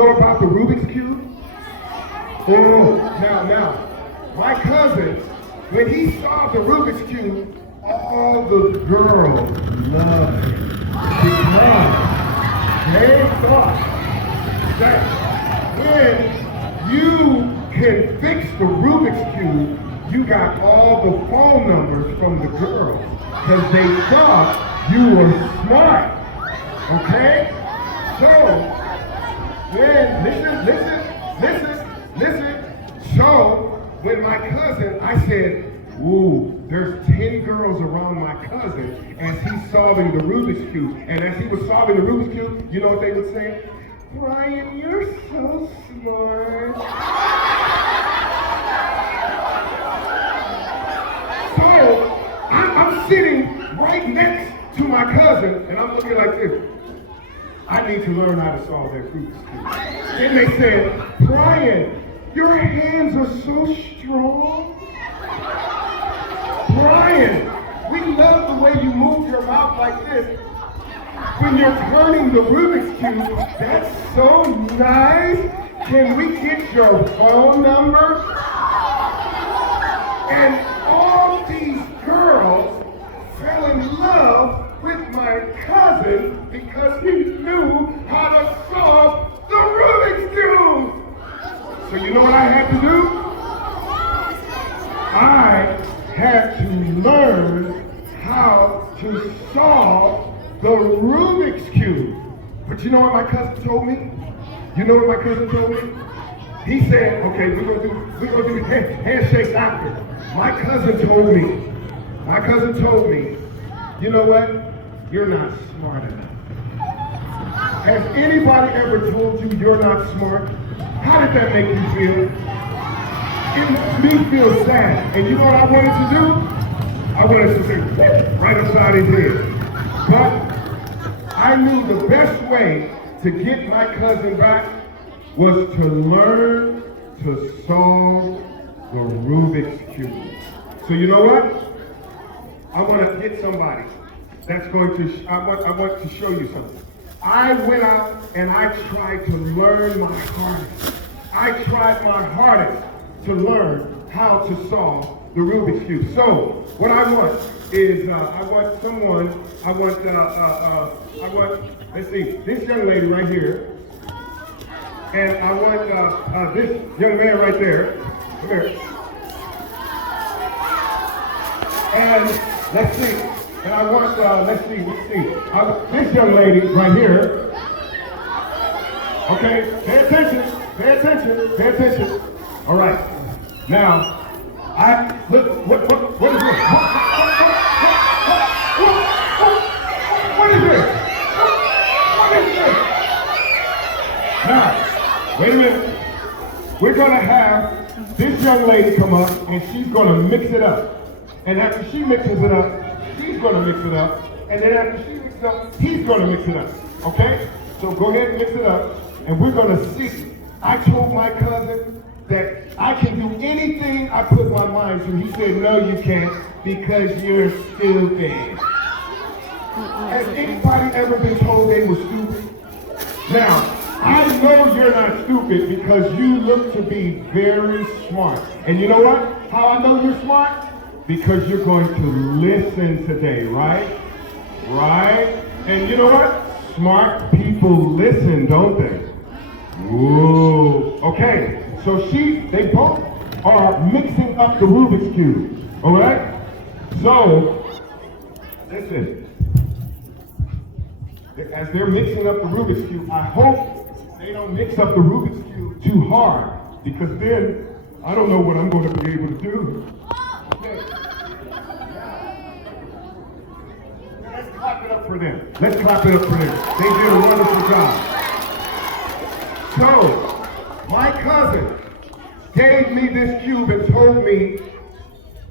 Know about the Rubik's Cube? Oh, now, my cousin, when he saw the Rubik's Cube, all the girls loved it because they thought that when you can fix the Rubik's Cube, you got all the phone numbers from the girls because they thought you were smart. Okay? So, when, listen. So, when my cousin, I said, ooh, there's 10 girls around my cousin as he's solving the Rubik's Cube. And as he was solving the Rubik's Cube, you know what they would say? Brian, you're so smart. So, I'm sitting right next to my cousin, and I'm looking like this. I need to learn how to solve that Rubik's Cube. And they said, Brian, your hands are so strong. Brian, we love the way you move your mouth like this. When you're turning the Rubik's Cube, that's so nice. Can we get your phone number? And all these girls fell in love with my cousin because he knew how to solve the Rubik's Cube. So you know what I had to do? I had to learn how to solve the Rubik's Cube. But you know what my cousin told me? You know what my cousin told me? He said, okay, we're gonna do handshakes after. My cousin told me, you know what? You're not smart enough. Has anybody ever told you you're not smart? How did that make you feel? It makes me feel sad. And you know what I wanted to do? I wanted to say, right upside his head. But I knew the best way to get my cousin back was to learn to solve the Rubik's Cube. So you know what? I want to get somebody that's going to, I want to show you something. I went out and I tried to learn my hardest. I tried my hardest to learn how to solve the Rubik's Cube. So what I want is, let's see, this young lady right here, and I want this young man right there. Come here. And let's see. And I want, let's see. This young lady right here. Okay, pay attention. All right. Now, what is this? What is this? Now, wait a minute. We're gonna have this young lady come up and she's gonna mix it up. And after she mixes it up, she's gonna mix it up. And then after she mixes it up, he's gonna mix it up. Okay? So go ahead and mix it up. And we're gonna see. I told my cousin that I can do anything I put my mind to. He said, no, you can't, because you're stupid. Has anybody ever been told they were stupid? Now, I know you're not stupid because you look to be very smart. And you know what? How I know you're smart? Because you're going to listen today, right? Right? And you know what? Smart people listen, don't they? Ooh. Okay, so they both are mixing up the Rubik's Cube, all right? So, listen. As they're mixing up the Rubik's Cube, I hope they don't mix up the Rubik's Cube too hard, because then I don't know what I'm going to be able to do. Okay. Let's clap it up for them. They did a wonderful job. So, my cousin gave me this cube and told me,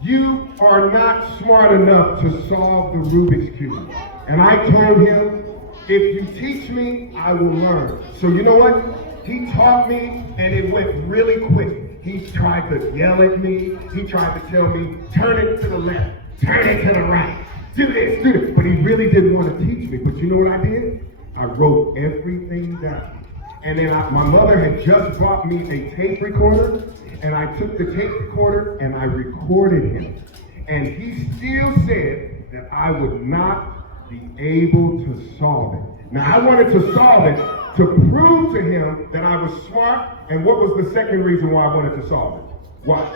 you are not smart enough to solve the Rubik's Cube. And I told him, if you teach me, I will learn. So you know what? He taught me and it went really quick. He tried to yell at me. He tried to tell me, turn it to the left, turn it to the right, do this. But he really didn't want to teach me. But you know what I did? I wrote everything down. And then my mother had just bought me a tape recorder, and I took the tape recorder and I recorded him. And he still said that I would not be able to solve it. Now, I wanted to solve it to prove to him that I was smart. And what was the second reason why I wanted to solve it? What?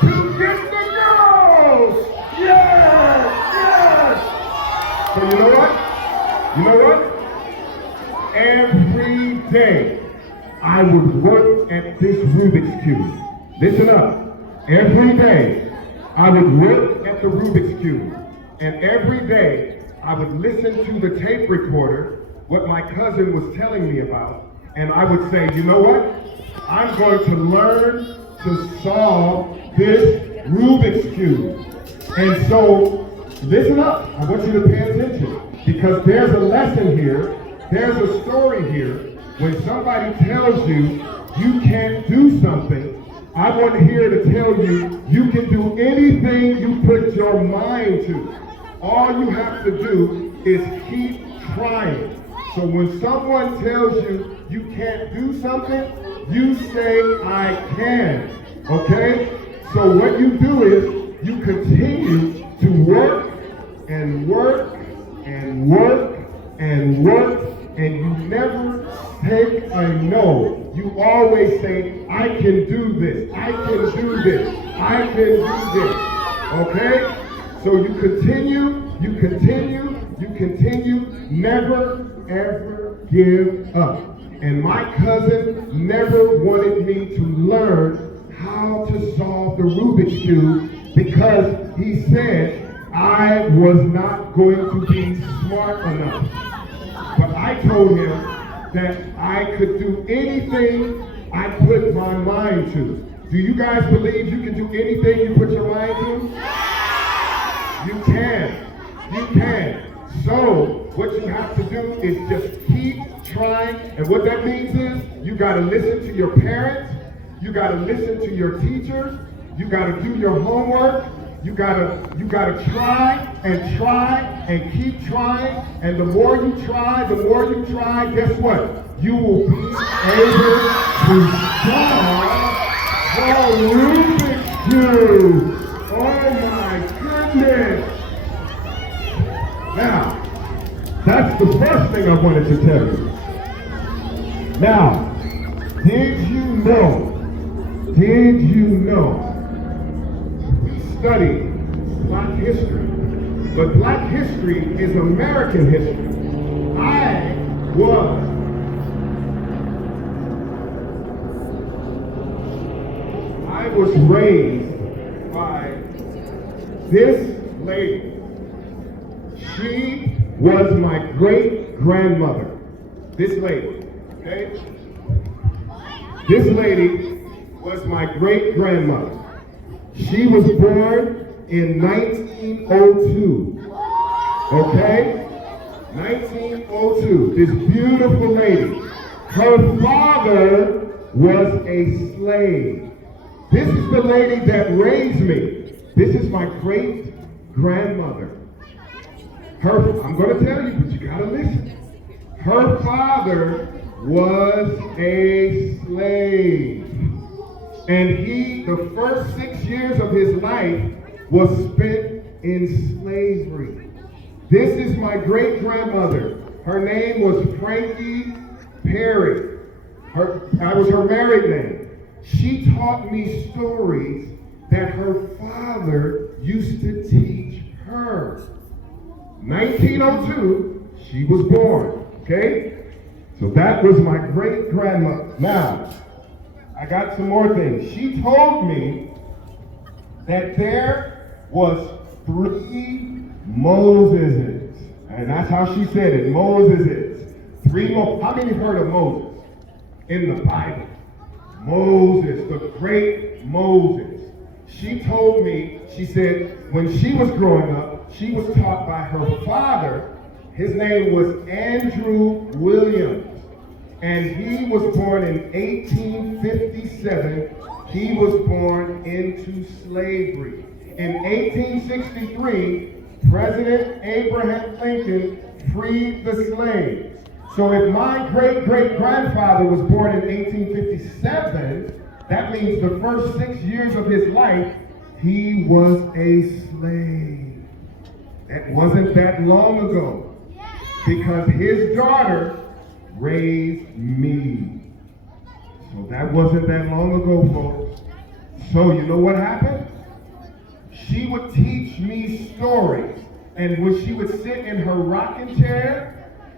To get the girls! Yes! Yes! So you know what? You know what? Every day I would work at this Rubik's Cube. Listen up. Every day I would work at the Rubik's Cube. And every day I would listen to the tape recorder, what my cousin was telling me about, and I would say, you know what? I'm going to learn to solve this Rubik's Cube. And so, listen up. I want you to pay attention, because there's a lesson here. There's a story here. When somebody tells you you can't do something, I want here to tell you you can do anything you put your mind to. All you have to do is keep trying. So when someone tells you you can't do something, you say, I can. Okay? So what you do is you continue to work and work and work and work, and you never take a no. You always say, I can do this. I can do this. I can do this. Okay? So you continue, you continue, you continue, never ever give up. And my cousin never wanted me to learn how to solve the Rubik's Cube, because he said I was not going to be smart enough. But I told him that I could do anything I put my mind to. Do you guys believe you can do anything you put your mind to? You can. You can. So what you have to do is just keep trying. And what that means is you got to listen to your parents. You got to listen to your teachers. You got to do your homework. You gotta try and keep trying. And the more you try, guess what? You will be able to solve the Rubik's Cube. Oh my goodness. Now, that's the first thing I wanted to tell you. Now, did you know we study Black history, but Black history is American history. I was raised by this lady. She was my great-grandmother. This lady, okay? This lady was my great-grandmother. She was born in 1902, okay? 1902, this beautiful lady. Her father was a slave. This is the lady that raised me. This is my great-grandmother. I'm going to tell you, but you got to listen. Her father was a slave. And the first 6 years of his life was spent in slavery. This is my great-grandmother. Her name was Frankie Perry. That was her married name. She taught me stories that her father used to teach her. 1902, she was born, okay? So that was my great-grandmother. Now, I got some more things. She told me that there was 3 Moseses. And that's how she said it, Moseses. 3 Moses. How many have heard of Moses in the Bible? Moses, the great Moses. She told me, she said, when she was growing up, she was taught by her father. His name was Andrew Williams. And he was born in 1857. He was born into slavery. In 1863, President Abraham Lincoln freed the slaves. So if my great-great-grandfather was born in 1857, that means the first 6 years of his life, he was a slave. It wasn't that long ago, because his daughter raised me. So that wasn't that long ago, folks. So you know what happened? She would teach me stories. And when she would sit in her rocking chair,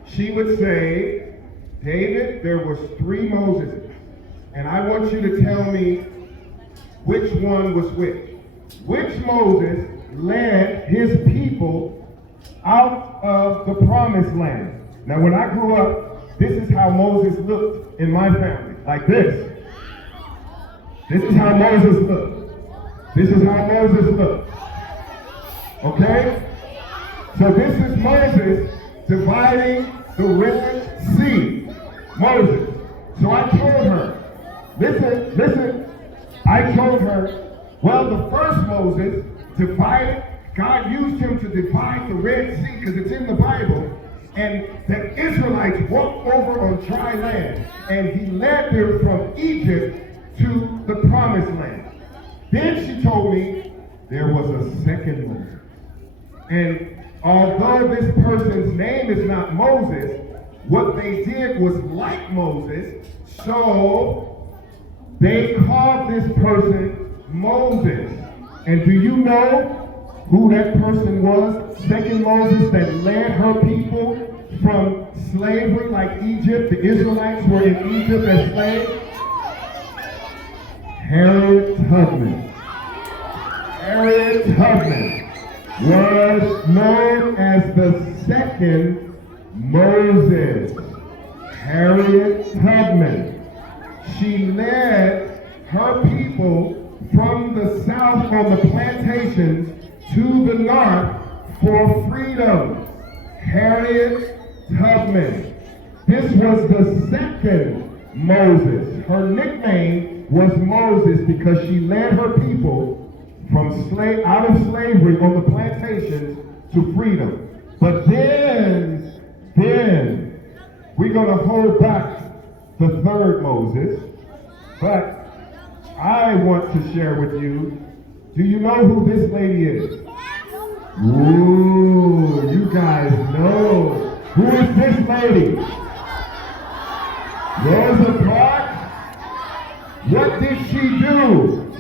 she would say, David, there was 3 Moseses. And I want you to tell me which one was which. Which Moses led his people out of the promised land? Now when I grew up, this is how Moses looked in my family. Like this. This is how Moses looked. This is how Moses looked. Okay? So this is Moses dividing the Red Sea. Moses. So I told her, listen. I told her, well, the first Moses divided, God used him to divide the Red Sea because it's in the Bible. And the Israelites walked over on dry land. And he led them from Egypt to the promised land. Then she told me there was a second Moses. And although this person's name is not Moses, what they did was like Moses, so they called this person Moses. And do you know who that person was? Second Moses that led her people from slavery like Egypt. The Israelites were in Egypt as slaves. Harriet Tubman. Harriet Tubman was known as the second Moses. Harriet Tubman. She led her people from the south on the plantations to the north for freedom. Harriet Tubman. This was the second Moses. Her nickname was Moses because she led her people from out of slavery on the plantations to freedom. But then we're going to hold back the third Moses. But I want to share with you, do you know who this lady is? Ooh, you guys know. Who is this lady? Rosa Parks? What did she do?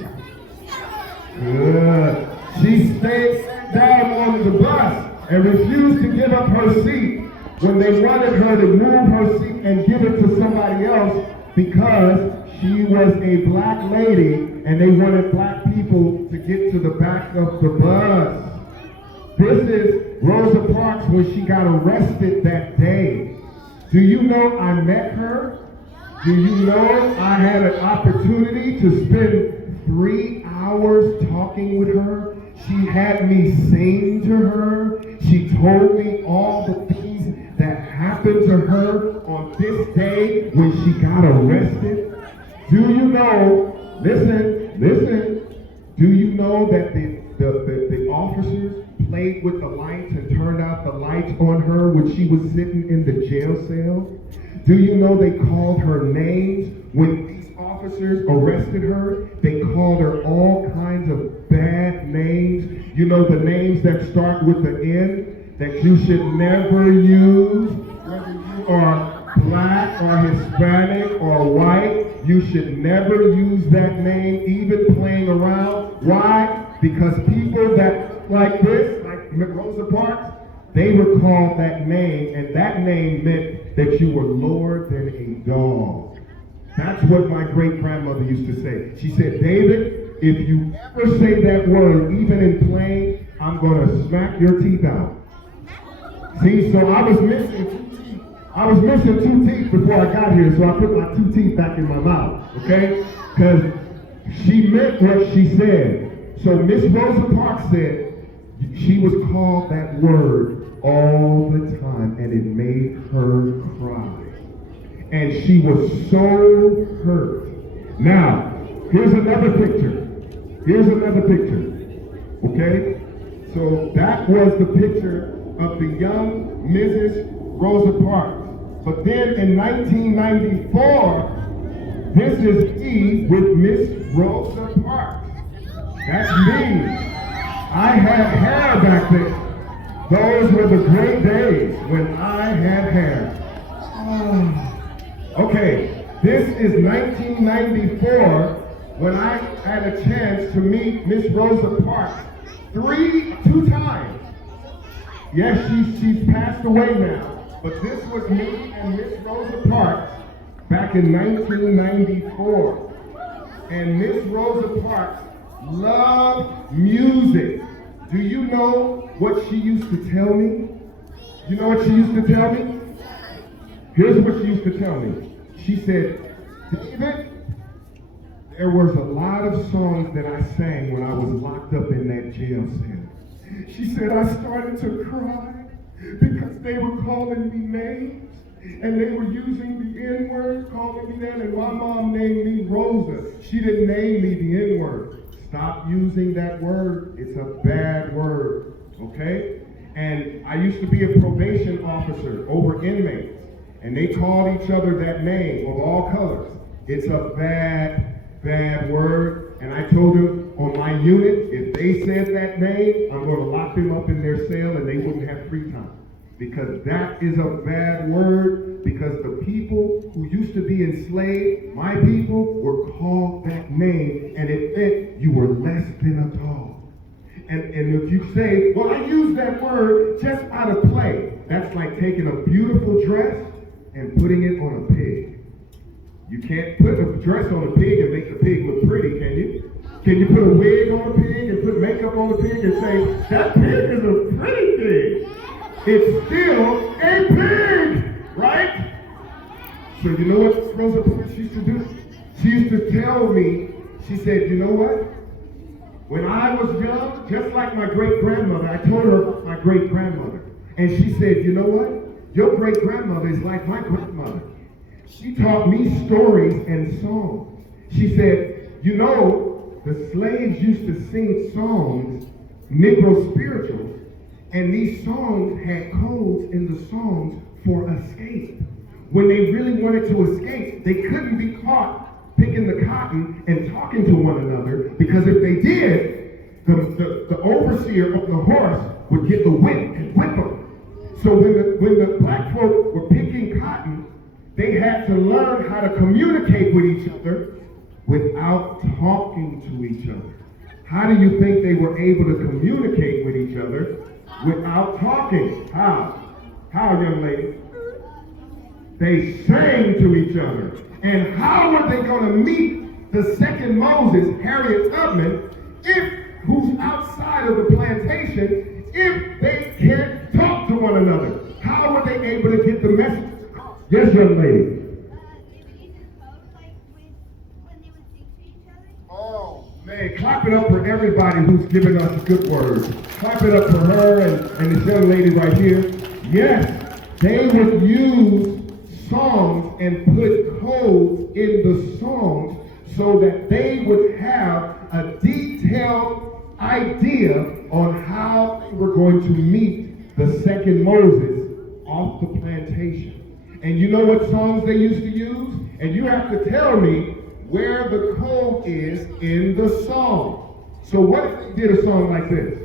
Good. She stayed down on the bus and refused to give up her seat when they wanted her to move her seat and give it to somebody else because she was a black lady and they wanted black people to get to the back of the bus. This is Rosa Parks when she got arrested that day. Do you know I met her? Do you know I had an opportunity to spend 3 hours talking with her? She had me sing to her. She told me all the things that happened to her on this day when she got arrested. Do you know, listen, do you know that the officers played with the lights and turned out the lights on her when she was sitting in the jail cell? Do you know they called her names when these officers arrested her? They called her all kinds of bad names. You know, the names that start with the N that you should never use. Whether you are black or Hispanic or white, you should never use that name, even playing around. Why? Because people that like this, like Rosa Parks, they were called that name, and that name meant that you were lower than a dog. That's what my great-grandmother used to say. She said, David, if you ever say that word, even in playing, I'm going to smack your teeth out. See, so I was missing 2 teeth. I was missing 2 teeth before I got here, so I put my 2 teeth back in my mouth, okay? Because she meant what she said. So Miss Rosa Parks said she was called that word all the time, and it made her cry. And she was so hurt. Now, here's another picture. Here's another picture. Okay? So that was the picture of the young Mrs. Rosa Parks. But then in 1994, this is me with Miss Rosa Parks. That's me. I had hair back then. Those were the great days when I had hair. Okay, this is 1994 when I had a chance to meet Miss Rosa Parks two times. Yes, she's passed away now, but this was me and Miss Rosa Parks back in 1994. And Miss Rosa Parks loved music. Do you know what she used to tell me? You know what she used to tell me? Here's what she used to tell me. She said, David, there was a lot of songs that I sang when I was locked up in that jail cell. She said, I started to cry because they were calling me names and they were using the N-word, calling me that, and my mom named me Rosa. She didn't name me the N-word. Stop using that word. It's a bad word, okay? And I used to be a probation officer over inmates, and they called each other that name of all colors. It's a bad word. And I told them on my unit, if they said that name, I'm going to lock them up in their cell and they wouldn't have free time. Because that is a bad word, because the people who used to be enslaved, my people, were called that name, and it meant you were less than a dog. And if you say, well, I use that word just out of play, that's like taking a beautiful dress and putting it on a pig. You can't put a dress on a pig and make the pig look pretty, can you? Can you put a wig on a pig and put makeup on a pig and say, that pig is a pretty pig? It's still a pig, right? So you know what Rosa Parks used to do? She used to tell me, she said, you know what? When I was young, just like my great-grandmother, I told her my great-grandmother, and she said, you know what? Your great-grandmother is like my grandmother. She taught me stories and songs. She said, you know, the slaves used to sing songs, Negro spirituals, and these songs had codes in the songs for escape. When they really wanted to escape, they couldn't be caught picking the cotton and talking to one another, because if they did, the overseer of the horse would get the whip and whip them. So when the black folk were picking cotton, they had to learn how to communicate with each other without talking to each other. How do you think they were able to communicate with each other without talking? How? How, young lady? They sang to each other. And how were they going to meet the second Moses, Harriet Tubman, who's outside of the plantation, if they can't talk to one another? How were they able to get the message across? Yes, young lady. Oh, man, clap it up for everybody who's giving us good words. Clap it up for her and this young lady right here. Yes, they would use songs and put codes in the songs so that they would have a detailed idea on how they were going to meet the second Moses off the plantation. And you know what songs they used to use? And you have to tell me where the code is in the song. So what if they did a song like this?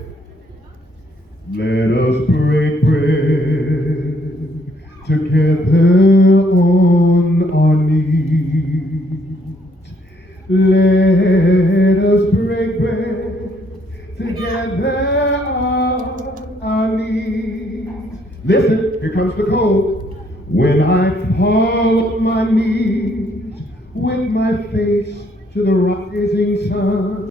Let us break bread together on our knees. Let us break bread together on our knees. Listen, here comes the code. When I fall on my knees with my face to the rising sun.